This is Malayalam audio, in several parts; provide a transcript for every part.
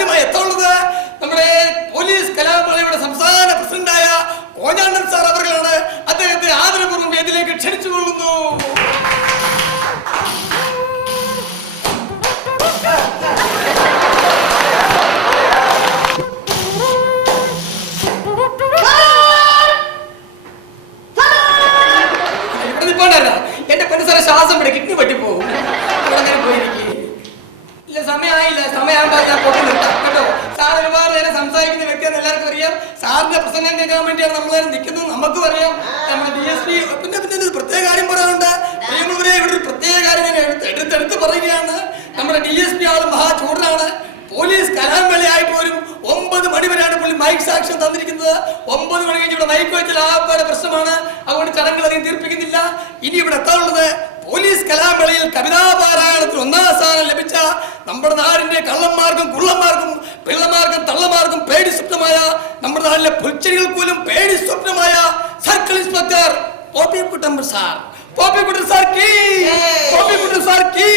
ആദ്യമായി എത്തുള്ളത് നമ്മുടെ പോലീസ് കലാമേളയുടെ സംസ്ഥാന പ്രസിഡന്റായ കോഞ്ഞാണ്ടൻ സാർ അവർകളാണ്. അദ്ദേഹത്തെ ആദരപൂർവ്വം വേദിയിലേക്ക് ക്ഷണിച്ചുകൊള്ളുന്നു. എന്റെ പൊന്നുസാറെ ശ്വാസം പിടി കിഡ്നി പറ്റിപ്പോകും. ഇല്ല, സമയമായില്ല. സമയമാകുമ്പോൾ ഞാൻ പൊട്ടി നിർത്താം കേട്ടോ. സാർ ഒരുപാട് നേരം സംസാരിക്കുന്ന വ്യക്തിയാണെന്ന് എല്ലാവർക്കും അറിയാം. സാറിന്റെ പ്രസംഗം കേൾക്കാൻ വേണ്ടിയാണ് നമ്മൾ നിൽക്കുന്നത്. നമുക്കും അറിയാം. നമ്മുടെ DSP പിന്നെ ഒരു പ്രത്യേക കാര്യം പറയാനുണ്ട്. ഇവിടെ ഒരു പ്രത്യേക കാര്യം ഞാൻ എടുത്ത് പറയുകയാണ്. നമ്മുടെ DSP ആള് മഹാചൂടനാണ്. പോലീസ് കലാമേളയായിട്ട് വരും 9 മണി വരെയാണ് പുള്ളി മൈക്ക് സാക്ഷ്യം തന്നിരിക്കുന്നത്. 9 മണി കഴിഞ്ഞ് ഇവിടെ മൈക്ക് വെച്ചാൽ ആപ്പാടെ പ്രശ്നമാണ്. അതുകൊണ്ട് ചടങ്ങുകൾ അധികം തീർപ്പിക്കുന്നില്ല. ഇനി ഇവിടെ എത്താനുള്ളത് പോലീസ് കലാമേളയിൽ കവിതാപാരായണത്തിൽ 1ാം സ്ഥാനം ലഭിച്ച നമ്മുടെ നാടിന്റെ കള്ളന്മാർക്കും കുള്ളന്മാർക്കും പിള്ളമാർക്കും തള്ളമാർക്കും പേടി സ്വപ്നമായ നമ്മുടെ നാട്ടിലെ പുൽച്ചെടികൾക്ക് പോലും പേടി സ്വപ്നമായ circle inspector Poppikuttan sir. Poppikuttan sir കീ, പോപ്പിക്കുട്ടൻ സാർ കീ.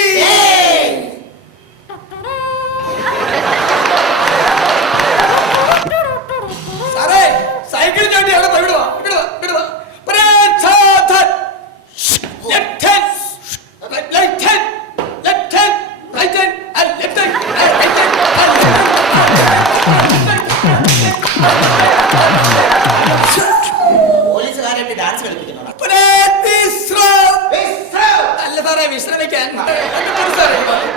സാറേ സൈക്കിൾ ചാട്ടി അവിടെ വിടുവാ. പോലീസുകാരായിട്ട് ഡാൻസ് കളിപ്പിക്കുന്നു. അല്ല സാറേ, വിശ്രമിക്കാൻ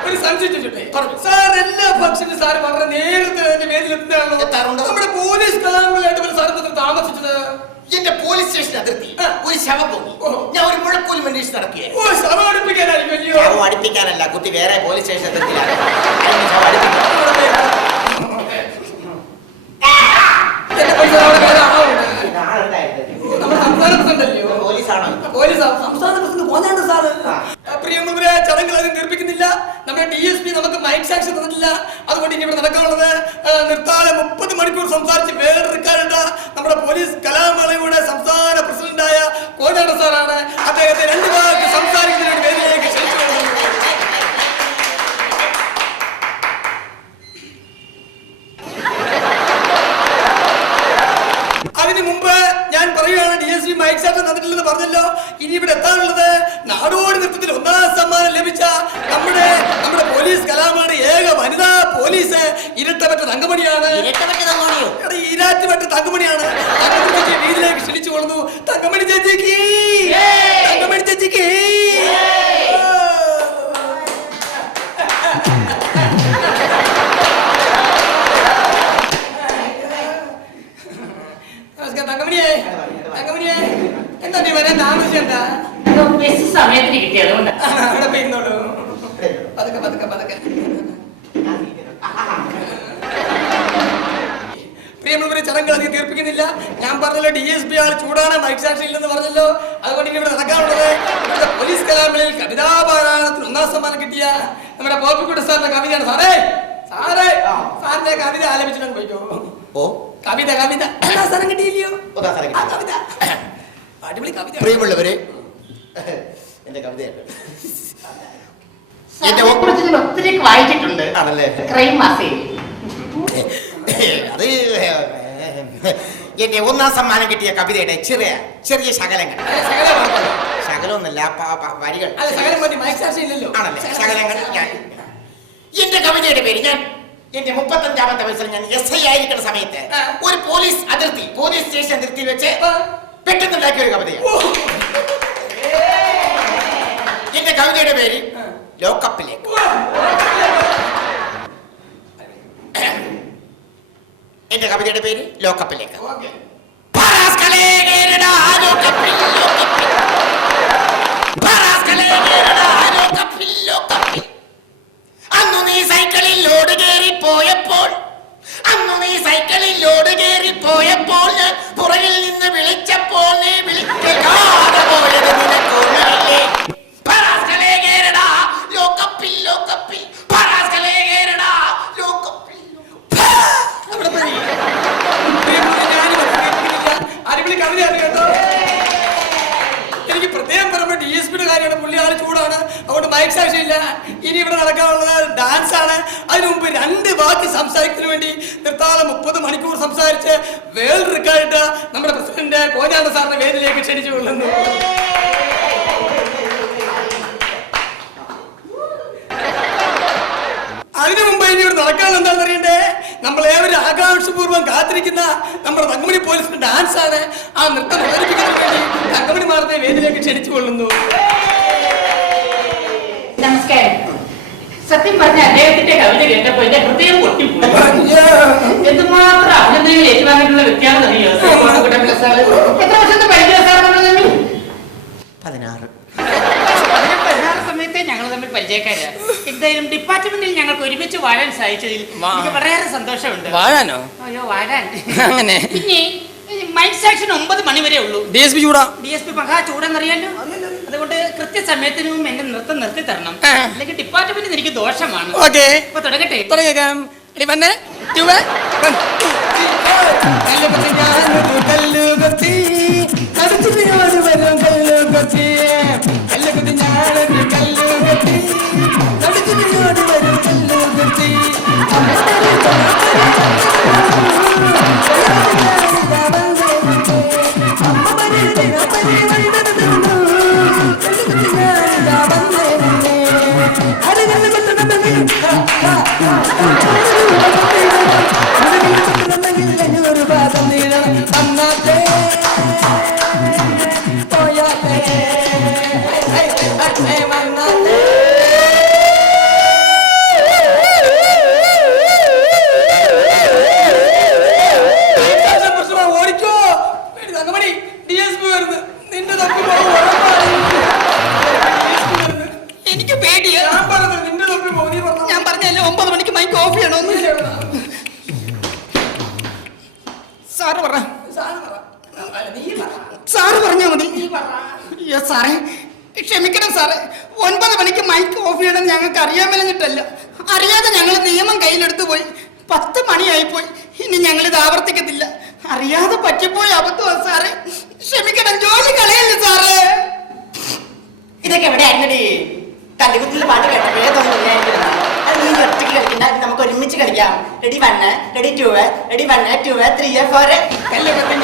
ഒരു സംശയിച്ചിട്ടേ സാർ എല്ലാ ഫംഗ്ഷനും സാർ വളരെ നേരത്തെ വേദിയിലെത്തുന്നതാണല്ലോ. നമ്മുടെ പോലീസ് കലാമേളയായിട്ട് സാർ താമസിച്ചത് എന്റെ പോലീസ് സ്റ്റേഷൻ അതിർത്തി ഒരു ശവം പൊങ്ങി. ഞാൻ ഒരു മുഴക്കോലും അന്വേഷിച്ച് നടക്കുകയായിരുന്നു. അടുപ്പിക്കാനല്ല, കുട്ടി വേറെ പോലീസ് സ്റ്റേഷൻ അതിർത്തിയിലാണ്. പ്രിയമുള്ളവരെ, ചടങ്ങുകൾ അതിന് തീർപ്പിക്കുന്നില്ല. നമ്മുടെ DSP നമുക്ക് മൈക്ക് സാക്ഷ്യം തന്നിട്ടില്ല. അതുകൊണ്ട് ഇനി ഇവിടെ നടക്കാനുള്ളത് നിർത്താതെ 30 മണിക്കൂർ സംസാരിച്ച് വേറെടുക്കാനുണ്ട് നമ്മുടെ പോലീസ് കലാമേളയുടെ സംസ്ഥാന പ്രസിഡന്റായ കോഞ്ഞാണ്ടൻ സാറാണ്. അദ്ദേഹത്തെ 2 വാക്ക് സംസാരിക്കുന്നതിന് വേദിയിലേക്ക് ക്ഷണിച്ചു. അതിനു മുമ്പ് ഞാൻ പറയുകയാണ്, DSP മൈക്ക് സാക്ഷ്യം തന്നിട്ടില്ലെന്ന് പറഞ്ഞല്ലോ. ഇനി ഇവിടെ എത്താനുള്ളത് നാടോടി നൃത്തത്തിൽ 1ാം സമ്മാനം ലഭിച്ച നമ്മുടെ പോലീസ് കലാമേളയുടെ ഏക വനിതാ പോലീസ് ഇരട്ടമറ്റ തങ്കമണിയാണ്. ഇരാറ്റുമറ്റ തങ്കമണിയാണ്. തങ്കമണി ചേച്ചി വീട്ടിലേക്ക് ക്ഷണിച്ചു കൊള്ളുന്നു. തങ്കമണി ചേച്ചിക്ക്, തങ്കമണി ചേച്ചിക്ക്. തങ്കമണിയെ, തങ്കമണിയെ, എന്താ നീ വരാൻ താമസിച്ചെന്താ? സമയത്തിന് കിട്ടിയതുകൊണ്ട് അവിടെ പോയിരുന്നോളൂ. പതുക്കെ പതുക്കെ പതുക്കെ. പ്രിയമുള്ളവരെ, ചടങ്ങുകൾ അധികം തീർപ്പിക്കുന്നില്ല. ഞാൻ പറഞ്ഞല്ലോ DSP ആൾ ചൂടാണ്, മൈക്ക് സാക്ഷ്യം ഇല്ലെന്ന് പറഞ്ഞല്ലോ. അതുകൊണ്ട് ഇനി ഇവിടെ നടക്കാനുള്ളത് ഇവിടുത്തെ പോലീസ് കലാമേളയിൽ കവിതാപാരായണത്തിന് 1ാം സമ്മാനം കിട്ടിയ നമ്മുടെ പോപ്പിക്കുട്ടൻ സാറിന്റെ കവിതയാണ്. സാറേ സാറേ സാറിന്റെ കവിത ആലപിച്ചിട്ട് പോയിക്കോ. കവിത കവിത സാധനം കിട്ടിയില്ലയോ? കവിത അടിപൊളി കവിത. പ്രിയമുള്ളവരെ, എന്റെ കവിതയാണ്. ഒത്തിരി വായിച്ചിട്ടുണ്ട്. ആണല്ലേ? ക്രൈം മാസികയിൽ. അത് എന്റെ 1ാം സമ്മാനം കിട്ടിയ കവിതയുടെ ചെറിയ ചെറിയ ശകലങ്ങൾ. ശകലമൊന്നല്ല, വരികൾ. ആണല്ലേ? ശകലങ്ങൾ. എന്റെ കവിതയുടെ പേര് ഞാൻ എന്റെ 35ാമത്തെ വയസ്സിൽ ഞാൻ SI ആയിരിക്കുന്ന സമയത്ത് ഒരു പോലീസ് സ്റ്റേഷൻ അതിർത്തിയിൽ വെച്ച് പെട്ടെന്നുണ്ടാക്കിയ ഒരു കവിതയാണ്. എന്റെ കവിതയുടെ പേര് ലോക്കപ്പിലേക്ക്. എന്റെ കവിതയുടെ പേര് ലോക്കപ്പിലേക്ക്. അന്നു നീ സൈക്കിളിൽ ലോഡ് കയറി പോയപ്പോൾ ഞാൻ പുറകിൽ നിന്ന് വിളിച്ചപ്പോൾ നീ വിളിക്കാതെ പോയത് നിനക്കൊന്നുമില്ലേ? എനിക്ക് പ്രത്യേകം പറയുമ്പോൾ DSPയുടെ കാര്യമാണ്. പുള്ളി ആള് ചൂടാണ്, അതുകൊണ്ട് മൈക്ക് സാക്ഷ്യം ഇല്ല. ഇനി ഇവിടെ നടക്കാനുള്ളത് ഡാൻസ് ആണ്. അതിന് അതിനു മുമ്പ് 2 വാക്ക് സംസാരിക്കുന്നതിന് വേണ്ടി നിർത്താതെ 30 മണിക്കൂർ സംസാരിച്ച് വേൾഡ് റെക്കോർഡ് നമ്മുടെ പ്രസിഡന്റ് കോഞ്ഞാണ്ട സാറിന്റെ വേദിയിലേക്ക് ക്ഷണിച്ചു കൊള്ളുന്നു. അതിനു മുമ്പ് ഇനി ഇവിടെ നടക്കാനുള്ള എന്താണെന്ന് അറിയണ്ടേ? നമ്മളേവരും ആകാംക്ഷപൂർവ്വം കാത്തിരിക്കുന്ന നമ്മുടെ തങ്കമണി പോലീസിന്റെ ഡാൻസ് ആണ്. ആ നൃത്തം അവതരിപ്പിക്കുന്നതിന് വേണ്ടി തങ്കമണി മാറത്തെ വേദിയിലേക്ക് ക്ഷണിച്ചു കൊള്ളുന്നു. നമസ്കാരം. സത്യം പറഞ്ഞ അദ്ദേഹത്തിന്റെ കവിത കേട്ടപ്പോ എന്റെ ഹൃദയം പൊട്ടിപ്പോയി. എന്തുമാത്രം അഭിനന്ദനങ്ങൾ ഏറ്റുവാങ്ങിയിട്ടുള്ള വ്യക്തിയാണെന്ന് അറിയോ? എത്ര വർഷത്തെ പരിചയം സാർ? 16 സമയത്തെ ഞങ്ങൾ തമ്മിൽ പരിചയക്കാരാ. എന്തായാലും ഡിപ്പാർട്ട്മെന്റിൽ ഞങ്ങൾക്ക് ഒരുമിച്ച് വാഴാൻ സാധിച്ചതിൽ എനിക്ക് വളരെയേറെ സന്തോഷമുണ്ട്. വാഴാനോ? അയ്യോ വാഴാൻ. അങ്ങനെ പിന്നെ മൈക്ക് സെക്ഷൻ 9 മണി വരെ ഉള്ളൂ. DSP ചൂടാ. DSP മഹാ ചൂടെന്നറിയാലോ. അതുകൊണ്ട് കൃത്യസമയത്തിനും എന്റെ നൃത്തം നിർത്തി തരണം, അല്ലെങ്കിൽ ഡിപ്പാർട്ട്മെന്റിന് എനിക്ക് ദോഷമാണ്. ഓക്കെ, അപ്പൊ തുടങ്ങട്ടെ. തുടങ്ങിയേക്കാം. ഓടിക്കോ തങ്കമണി, DSP വരുന്നു. നിന്റെ തൊപ്പി എനിക്ക് പേടിയാ. ഞാൻ പറഞ്ഞു നിന്റെ തൊപ്പി പോയി. ഞാൻ പറഞ്ഞല്ലേ 9 മണിക്ക് മൈക്ക് ഓഫ് ചെയ്യണമെന്ന്. സാറ് പറ. സാറ് പറഞ്ഞാ മതി. സാറേ ക്ഷമിക്കണം സാറേ, 9 മണിക്ക് മൈക്ക് ഓഫ് ചെയ്യണം ഞങ്ങൾക്ക് അറിയാൻ മേലഞ്ഞിട്ടല്ല. അറിയാതെ ഞങ്ങൾ നിയമം കയ്യിലെടുത്തു പോയി. 10 മണിയായിപ്പോയി. ഇനി ഞങ്ങളിത് ആവർത്തിക്കത്തില്ല. അറിയാതെ പറ്റിപ്പോയി അബദ്ധമാണ് സാറേ, ക്ഷമിക്കണം. ജോലി കളയല്ലേ സാറേ. ഇതൊക്കെ എവിടെയായിരുന്നടി? തല്ലിക്കുത്തിലെ പാട്ട് കേട്ടപ്പോഴേ തോന്നുന്നില്ല. നീ ഒറ്റയ്ക്ക് കളിക്കണ്ട, നമുക്ക് ഒരുമിച്ച് കളിക്കാം. Ready 1, ready 2, ready 1, 2, 3, 4. കല്ലുകത്തി